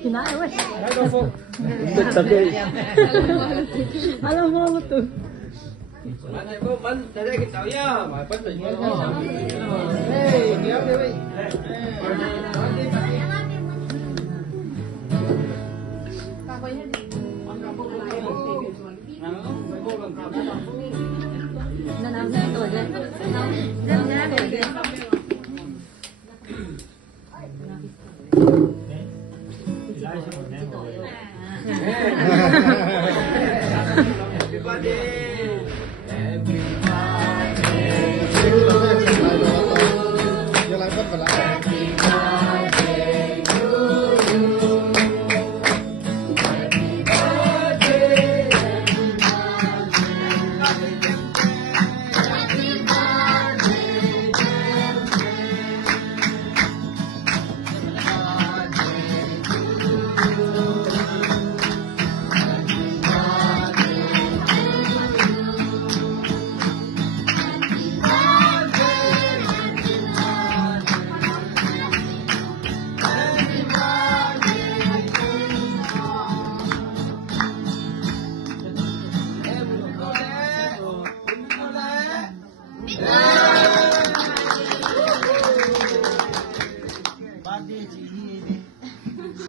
Kinain, weh. Tapi Alam mo mo to. Mana ibu, man, dari kita tahu ya, apa tu? Hei, dia apa, wei? Nanam na to dyan. Nanam na to dyan. Yeah.